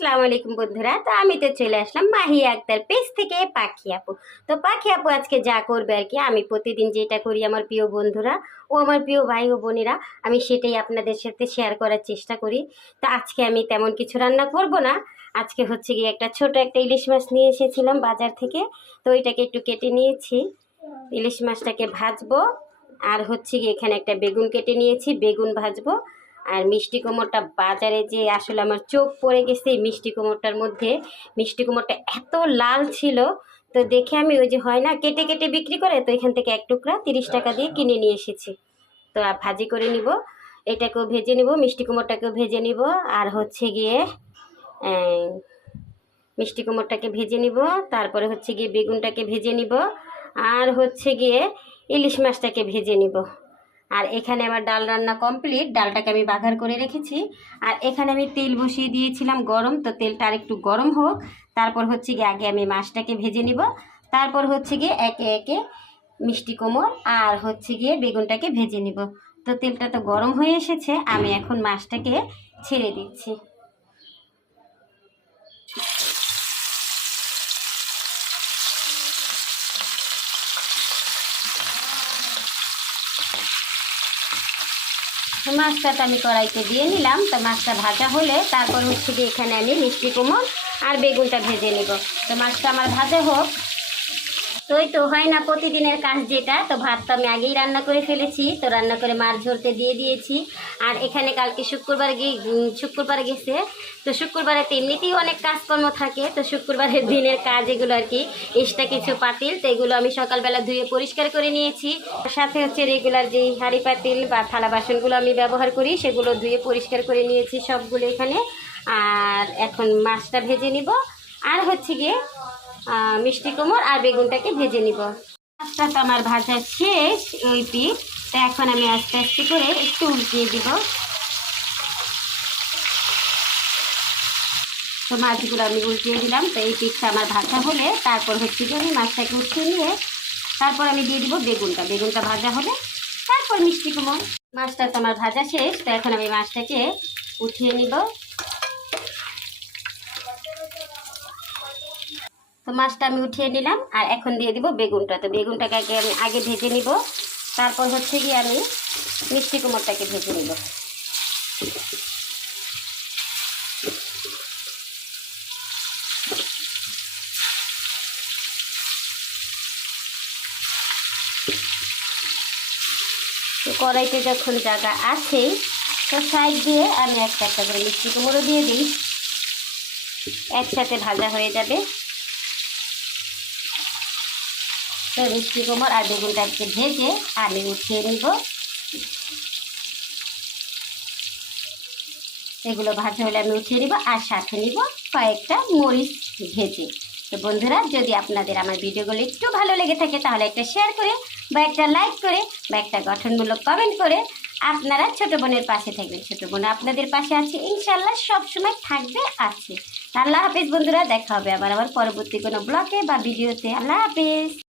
আসসালামু আলাইকুম বন্ধুরা। তো আমি তো চলে আসলাম মাহিয়া আক্তার পেজ থেকে পাখি আপু। তো পাখি আপু আজকে যা করবে আর কি, আমি প্রতিদিন যেটা করি আমার প্রিয় বন্ধুরা ও আমার প্রিয় ভাই ও বোনেরা, আমি সেটাই আপনাদের সাথে শেয়ার করার চেষ্টা করি। তো আজকে আমি তেমন কিছু রান্না করব না। আজকে হচ্ছে গিয়ে একটা ছোট একটা ইলিশ মাছ নিয়ে এসেছিলাম বাজার থেকে। তো ওইটাকে একটু কেটে নিয়েছি, ইলিশ মাছটাকে ভাজবো। আর হচ্ছে গিয়ে এখানে একটা বেগুন কেটে নিয়েছি, বেগুন ভাজবো। আর মিষ্টি কুমড়টা বাজারে যে আসলে আমার চোখ পড়ে গেছে এই মিষ্টি কুমড়টার মধ্যে। মিষ্টি কুমড়টা এত লাল ছিল, তো দেখে আমি ওই যে হয় না কেটে কেটে বিক্রি করে, তো এখান থেকে এক টুকরা 30 টাকা দিয়ে কিনে নিয়ে এসেছি। তো ভাজি করে নিব, এটাকেও ভেজে নিব, মিষ্টি কুমড়টাকেও ভেজে নিব। আর হচ্ছে গিয়ে মিষ্টি কুমড়টাকে ভেজে নিব, তারপরে হচ্ছে গিয়ে বেগুনটাকে ভেজে নিব, আর হচ্ছে গিয়ে ইলিশ মাছটাকে ভেজে নিব। আর এখানে আমার ডাল রান্না কমপ্লিট, ডালটাকে আমি বাগার করে রেখেছি। আর এখানে আমি তেল বসিয়ে দিয়েছিলাম গরম, তো তেলটা আর একটু গরম হোক। তারপর হচ্ছে গিয়ে আগে আমি মাছটাকে ভেজে নিব, তারপর হচ্ছে গিয়ে একে একে মিষ্টি কুমড় আর হচ্ছে গিয়ে বেগুনটাকে ভেজে নিব। তো তেলটা তো গরম হয়ে এসেছে, আমি এখন মাছটাকে ছেড়ে দিচ্ছি। মাছটা তো আমি কড়াইতে দিয়ে নিলাম। তো মাছটা ভাজা হলে তারপর হচ্ছে গিয়ে এখানে আমি মিষ্টি কুমড় আর বেগুনটা ভেজে নেব। তো মাছটা আমার ভাজা হোক। তো ওই তো হয় না প্রতিদিনের কাজ যেটা, তো ভাত তো আমি আগেই রান্না করে ফেলেছি, তো রান্না করে মাছ ঝরতে দিয়ে দিয়েছি। আর এখানে কালকে শুক্রবার গেছে। তো শুক্রবারে তো এমনিতেই অনেক কাজকর্ম থাকে, তো শুক্রবারের দিনের কাজ এগুলো আর কি, এক্সট্রা কিছু পাতিল, তো এগুলো আমি সকালবেলা ধুয়ে পরিষ্কার করে নিয়েছি। সাথে হচ্ছে রেগুলার যেই হাঁড়ি পাতিল বা থালা বাসনগুলো আমি ব্যবহার করি সেগুলো ধুয়ে পরিষ্কার করে নিয়েছি সবগুলো এখানে। আর এখন মাছটা ভেজে নিব, আর হচ্ছে গিয়ে মিষ্টি কুমড় আর বেগুনটাকে ভেজে নিব। মাছটা তো আমার ভাজা শেষ ওই পিঠ। তো এখন আমি আস্তে আস্তে করে একটু উল্টিয়ে দিব। তো মাছগুলো আমি উল্টিয়ে দিলাম। তো এই পিঠটা আমার ভাজা হলে তারপর হচ্ছে যে আমি মাছটাকে উঠিয়ে নিয়ে তারপর আমি দিয়ে দিব বেগুনটা ভাজা হলে তারপর মিষ্টি কুমড়। মাছটা তো আমার ভাজা শেষ, তো এখন আমি মাছটাকে উঠিয়ে নিব। তো মাছটা আমি উঠিয়ে নিলাম, আর এখন দিয়ে দিব বেগুনটা। তো বেগুনটাকে আমি আগে ভেজে নিব, তারপর হচ্ছে গিয়ে আমি মিষ্টি কুমড়টাকে ভেজে নিব। তো কড়াইতে যখন জায়গা আছেই, তো সাইড দিয়ে আমি একটা একটা করে মিষ্টি কুমড়ো দিয়ে দিই, একসাথে ভাজা হয়ে যাবে। তো মিষ্টি কুমড় আর বেগুনটাকে ভেজে আমি উঠিয়ে নিব। এগুলো ভাজা হলে আমি উঠিয়ে নিব, আর সাথে নিব কয়েকটা মরিচ ভেজে। তো বন্ধুরা, যদি আপনাদের আমার ভিডিওগুলো একটু ভালো লেগে থাকে তাহলে একটা শেয়ার করে বা একটা লাইক করে বা একটা গঠনমূলক কমেন্ট করে আপনারা ছোট বোনের পাশে থাকবেন। ছোট বোন আপনাদের পাশে আছে, ইনশাল্লাহ সবসময় থাকবে, আছে। আল্লাহ হাফেজ বন্ধুরা, দেখা হবে আবার পরবর্তী কোনো ব্লগে বা ভিডিওতে। আল্লাহ হাফেজ।